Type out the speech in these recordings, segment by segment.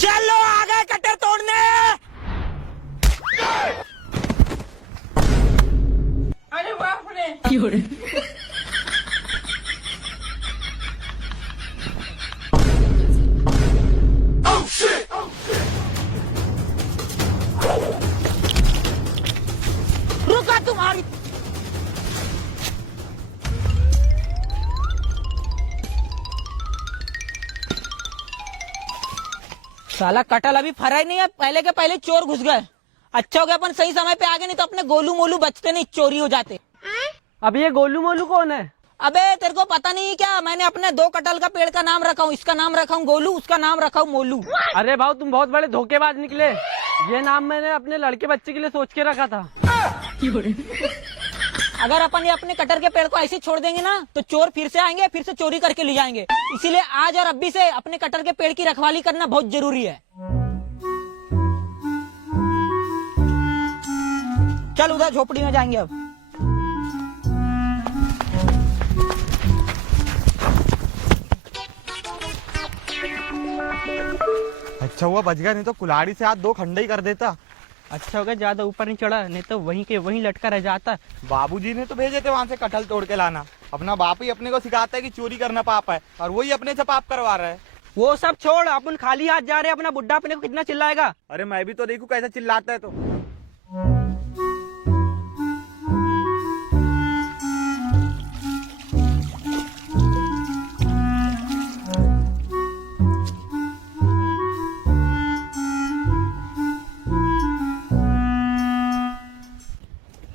चलो आ गए कटर तोड़ने। अरे बाप रे। रुका तुम्हारी। साला कटल अभी फरा ही नहीं है, पहले के पहले चोर घुस गए। अच्छा हो गया अपन सही समय पे आ गए, नहीं तो अपने गोलू मोलू बचते नहीं, चोरी हो जाते। अब ये गोलू मोलू कौन है? अबे तेरे को पता नहीं क्या, मैंने अपने 2 कटल का पेड़ का नाम रखा हूँ। इसका नाम रखा हूँ गोलू, उसका नाम रखा हूँ मोलू। अरे भाऊ तुम बहुत बड़े धोखेबाज निकले। ये नाम मैंने अपने लड़के बच्चे के लिए सोच के रखा था। अगर अपन ये अपने कटर के पेड़ को ऐसे छोड़ देंगे ना तो चोर फिर से आएंगे, फिर से चोरी करके ले जाएंगे। इसीलिए आज और अभी से अपने कटर के पेड़ की रखवाली करना बहुत जरूरी है। चल उधर झोपड़ी में जाएंगे अब। अच्छा हुआ बच गया, नहीं तो कुल्हाड़ी से हाथ 2 खंडे ही कर देता। अच्छा हो गया ज्यादा ऊपर नहीं चढ़ा, नहीं तो वहीं के वहीं लटका रह जाता। बाबूजी ने तो भेजे थे वहां से कटहल तोड़ के लाना। अपना बाप ही अपने को सिखाता है कि चोरी करना पाप है, और वही अपने से पाप करवा रहा है। वो सब छोड़, अपन खाली हाथ जा रहे हैं, अपना बुड्ढा अपने को कितना चिल्लाएगा। अरे मैं भी तो देखूं कैसे चिल्लाता है तो।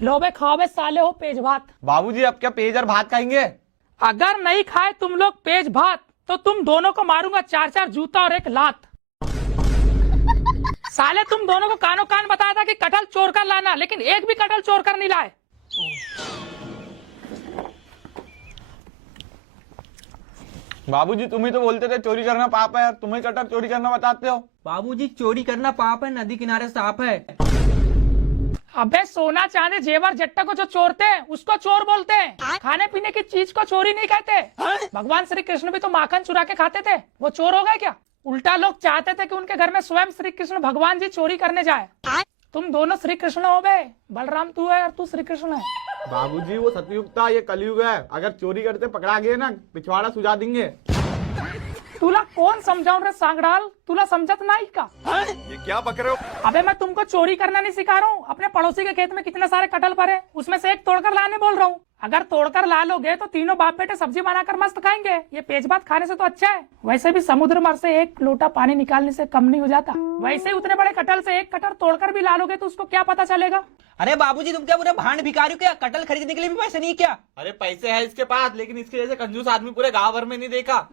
लो बे खाओ बे साले हो पेज भात। बाबूजी अब क्या पेज और भात खाएंगे? अगर नहीं खाए तुम लोग पेज भात तो तुम दोनों को मारूंगा 4-4 जूता और 1 लात। साले तुम दोनों को कानो कान बताया था कि कटहल चोर कर लाना, लेकिन एक भी कटहल चोर कर नहीं लाए। बाबूजी तुम ही तो बोलते थे चोरी करना पाप है, तुम्हें कटहल चोरी करना बताते हो। बाबूजी चोरी करना पाप है, नदी किनारे साफ है। अबे सोना चांदी जेवर जट्टा को जो चोरते हैं उसको चोर बोलते हैं। खाने पीने की चीज को चोरी नहीं कहते। भगवान श्री कृष्ण भी तो माखन चुरा के खाते थे, वो चोर हो गए क्या? उल्टा लोग चाहते थे कि उनके घर में स्वयं श्री कृष्ण भगवान जी चोरी करने जाए। तुम दोनों श्री कृष्ण हो बे, बलराम तू है और तू श्री कृष्ण है। बाबूजी वो सतयुग था, ये कलयुग है। अगर चोरी करते पकड़ा गए ना पिछवाड़ा सुझा देंगे। तुला कौन समझाऊं रे सांगड़ाल, तुला समझत नहीं का? ये क्या बक रहे हो? अबे मैं तुमको चोरी करना नहीं सिखा रहा हूँ। अपने पड़ोसी के खेत में कितने सारे कटहल पड़े, उसमें से एक तोड़कर लाने बोल रहा हूँ। अगर तोड़कर ला लोगे तो तीनों बाप बेटे सब्जी बनाकर मस्त खाएंगे। ये पेज भात खाने से तो अच्छा है। वैसे भी समुद्र मर से 1 लोटा पानी निकालने से कम नहीं हो जाता। वैसे ही उतने बड़े कटहल से 1 कटहल तोड़कर भी ला लोगे तो उसको क्या पता चलेगा? अरे बाबूजी तुम क्या पूरे भांड भिखारी हो क्या? कटहल खरीदने के लिए भी पैसे नहीं क्या? अरे पैसे है इसके पास, लेकिन इसके जैसे कंजूस आदमी पूरे गाँव भर में नहीं देखा।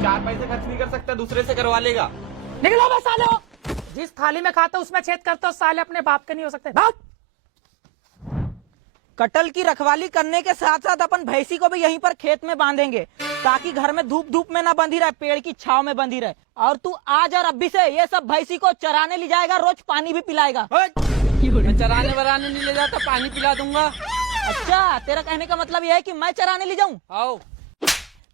4 पैसे खर्च नहीं कर सकता, दूसरे से करवा लेगा। निकलो बे साले हो। जिस थाली में खाता उसमें छेद करते हो साले, अपने बाप के नहीं हो सकते। भाग। कटहल की रखवाली करने के साथ साथ अपन भैंसी को भी यहीं पर खेत में बांधेंगे, ताकि घर में धूप में ना बंधी रहे, पेड़ की छाव में बंधी रहे। और तू आज और अभी से ये सब भैंसी को चराने ले जाएगा, रोज पानी भी पिलाएगा। मैं चराने वराने नहीं ले जाता, पानी पिला दूंगा। अच्छा तेरा कहने का मतलब यह है कि मैं चराने ले जाऊं? आओ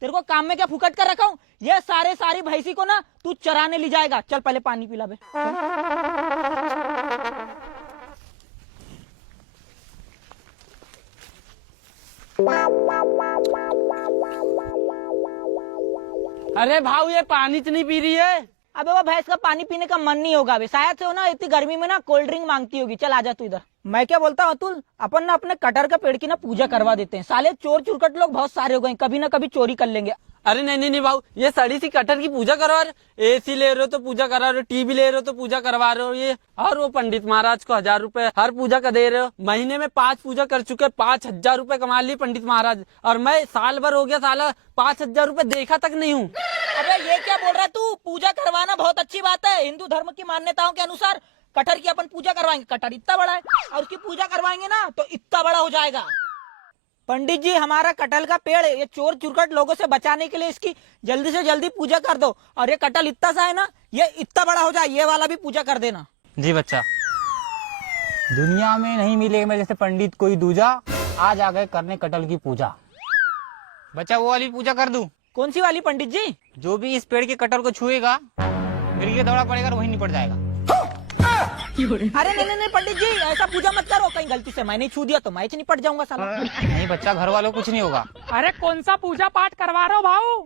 तेरे को काम में क्या फुकट कर रखा हूँ? ये सारी भैंसी को ना तू चराने ले जाएगा। चल पहले पानी पिला बे। अरे भाऊ ये पानी तो नहीं पी रही है। अबे वो भैंस का पानी पीने का मन नहीं होगा बे, शायद से हो ना इतनी गर्मी में ना कोल्ड ड्रिंक मांगती होगी। चल आजा तू इधर। मैं क्या बोलता हूँ अतुल, अपन ना अपने कटहल का पेड़ की ना पूजा करवा देते हैं। साले चोर चुरकट लोग बहुत सारे हो गए, कभी ना कभी चोरी कर लेंगे। अरे नहीं भाऊ, ये सड़ी सी कटहल की पूजा करवा रहे। AC ले रहे हो तो पूजा करा रहे हो, टीवी ले रहे हो तो पूजा करवा रहे हो ये। और वो पंडित महाराज को 1000 रुपए हर पूजा का दे रहे हो। महीने में 5 पूजा कर चुके, 5000 रुपए कमा लिए पंडित महाराज। और मैं साल भर हो गया साला 5000 रुपए देखा तक नहीं हूँ। अबे ये क्या बोल रहा है तू? पूजा करवाना बहुत अच्छी बात है। हिंदू धर्म की मान्यताओं के अनुसार कटहल की अपन पूजा करवाएंगे। कटहल इतना बड़ा है और उसकी पूजा करवाएंगे ना तो इतना बड़ा हो जाएगा। पंडित जी हमारा कटहल का पेड़ है, ये चोर चुरकट लोगों से बचाने के लिए इसकी जल्दी से जल्दी पूजा कर दो। और ये कटहल इतना सा है ना, ये इतना बड़ा हो जाए, ये वाला भी पूजा कर देना। जी बच्चा। दुनिया में नहीं मिलेगा मेरे जैसे पंडित कोई दूजा। आज आ गए करने कटहल की पूजा। बच्चा वो वाली पूजा कर दूं? कौन सी वाली पंडित जी? जो भी इस पेड़ के कटहल को छुएगा गिर के दौड़ा पड़ेगा और वहीं निपट जाएगा। अरे नहीं पंडित जी, ऐसा पूजा मत करो, कहीं गलती से मैंने छू दिया तो मैं निपट जाऊंगा साला। नहीं बच्चा, घर वालों को कुछ नहीं होगा। अरे कौन सा पूजा पाठ करवा रहे हो भाऊ?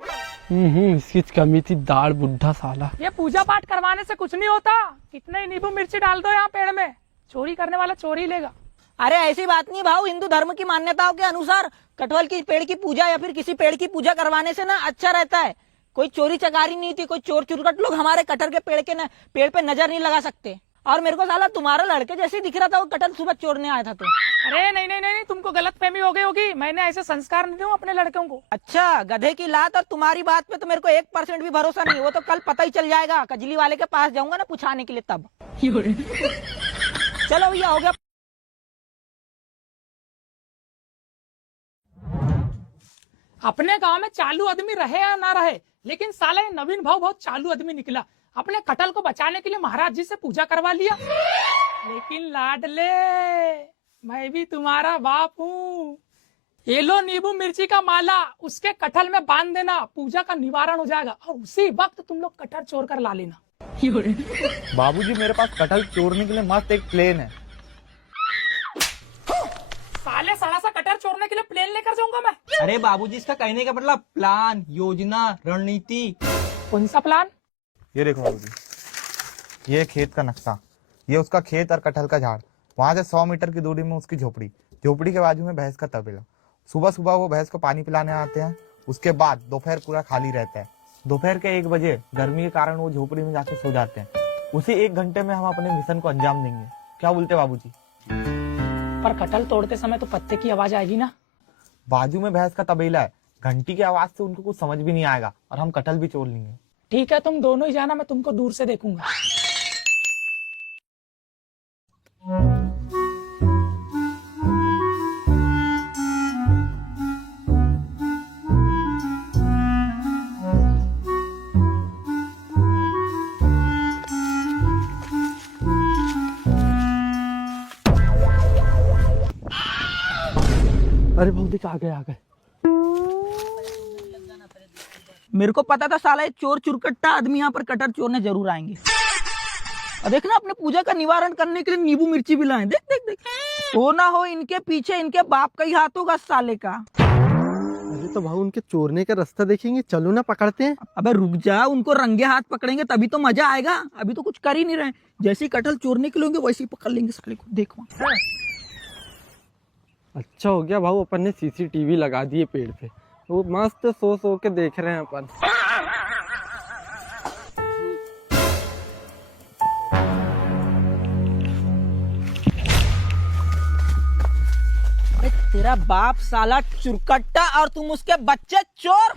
इसकी कमी थी दाढ़ बुढ़ा साला। ये पूजा पाठ करवाने से कुछ नहीं होता। कितने ही नींबू मिर्ची डाल दो यहाँ पेड़ में, चोरी करने वाला चोरी लेगा। अरे ऐसी बात नहीं भाऊ, हिंदू धर्म की मान्यताओं के अनुसार कटहल की पेड़ की पूजा या फिर किसी पेड़ की पूजा करवाने से ना अच्छा रहता है। कोई चोरी चकारी नहीं थी, कोई चोर चुरकट लोग हमारे कटहल के पेड़ पे नजर नहीं लगा सकते। और मेरे को साला तुम्हारा लड़के जैसे ही दिख रहा था, वो कटहल सुबह चोरने आया था तो। अरे नहीं, तुमको गलत फहमी हो गई होगी। मैंने ऐसे संस्कार नहीं दूं अपने लड़कों को। अच्छा, गधे की लात और तुम्हारी बात पे तो मेरे को 1% भी भरोसा नहीं। वो तो कल पता ही चल जाएगा, कजली वाले के पास जाऊंगा ना पूछाने के लिए तब। चलो भैया, हो गया। अपने गांव में चालू आदमी रहे या ना रहे, लेकिन साला ये नवीन भाव बहुत चालू आदमी निकला। अपने कटहल को बचाने के लिए महाराज जी से पूजा करवा लिया। लेकिन लाडले, मैं भी तुम्हारा बाप हूँ। ये लो नींबू मिर्ची का माला, उसके कटहल में बांध देना, पूजा का निवारण हो जाएगा। और उसी वक्त तुम लोग कटहल चोर कर ला लेना। बाबूजी, मेरे पास कटहल चोरने के लिए मस्त एक प्लेन है। साले सड़ा सा कटहल चोरने के लिए प्लेन लेकर जाऊंगा मैं? अरे बाबूजी, इसका कहने का मतलब प्लान, योजना, रणनीति। कौन सा प्लान? ये देखो बाबूजी, ये खेत का नक्शा, ये उसका खेत और कटहल का झाड़। वहां से 100 मीटर की दूरी में उसकी झोपड़ी, झोपड़ी के बाजू में भैंस का तबेला। सुबह सुबह वो भैंस को पानी पिलाने आते हैं। उसके बाद दोपहर पूरा खाली रहता है। दोपहर के 1 बजे गर्मी के कारण वो झोपड़ी में जाके सो जाते हैं। उसी 1 घंटे में हम अपने मिशन को अंजाम देंगे। क्या बोलते बाबूजी? पर कटहल तोड़ते समय तो पत्ते की आवाज आएगी ना? बाजू में भैंस का तबेला है, घंटी की आवाज से उनको कुछ समझ भी नहीं आएगा और हम कटहल भी चोर लेंगे। ठीक है, तुम दोनों ही जाना, मैं तुमको दूर से देखूंगा। अरे बहुत देख, आ गए। मेरे को पता था साला ये चोर चुरकट्टा आदमी यहाँ पर कटहल चोरने जरूर आएंगे। और देखना, अपने पूजा का निवारण करने के लिए नींबू मिर्ची भी लाए। देख देख देख, हो ना हो इनके पीछे इनके बाप का ही हाथ होगा साले का। अरे तो भाऊ, उनके चोरने का रास्ता देखेंगे, चलो ना पकड़ते हैं। अबे रुक जा, उनको रंगे हाथ पकड़ेंगे तभी तो मजा आएगा। अभी तो कुछ कर ही नहीं रहे। जैसे ही कटहल चोरने के लिए होंगे वैसे ही पकड़ लेंगे साले को। देखो, अच्छा हो गया भाऊ, अपन ने CCTV लगा दिए पेड़ पे, वो मस्त सो के देख रहे हैं अपन। तेरा बाप साला चुरकट्टा और तुम उसके बच्चे चोर।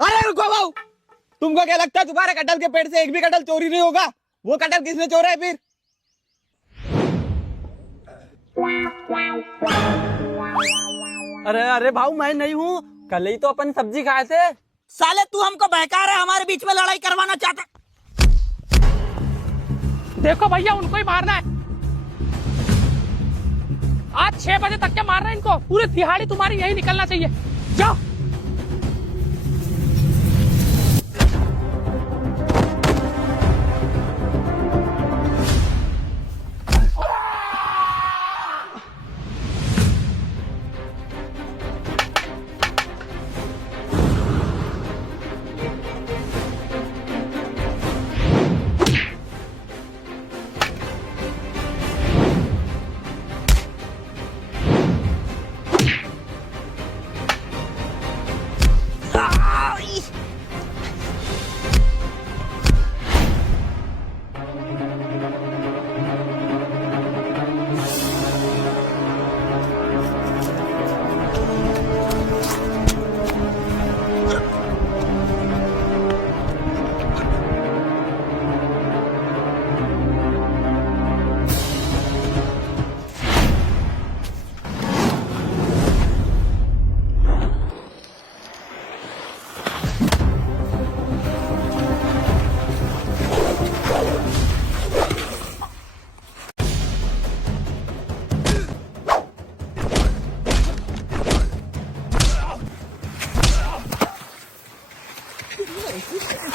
अरे रुको भाऊ, तुमको क्या लगता है तुम्हारे कटहल के पेड़ से एक भी कटहल चोरी नहीं होगा? वो कटहल किसने चोरा है फिर? अरे भाऊ, मैं नहीं हूँ, कल ही तो अपन सब्जी खाए थे। साले तू हमको बहका रहा है, हमारे बीच में लड़ाई करवाना चाहता। देखो भैया, उनको ही मारना है। आज 6 बजे तक के मारना है इनको। पूरी दिहाड़ी तुम्हारी यही निकलना चाहिए। जाओ।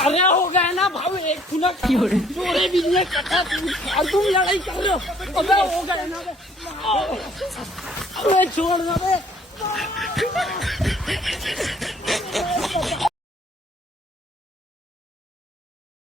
अरे हो गए ना भाव एक खुला जोड़े भी नहीं कटा और तुम लड़ाई कर रहे हो। अबे हो गए ना बे। अबे छोड़ ना बे।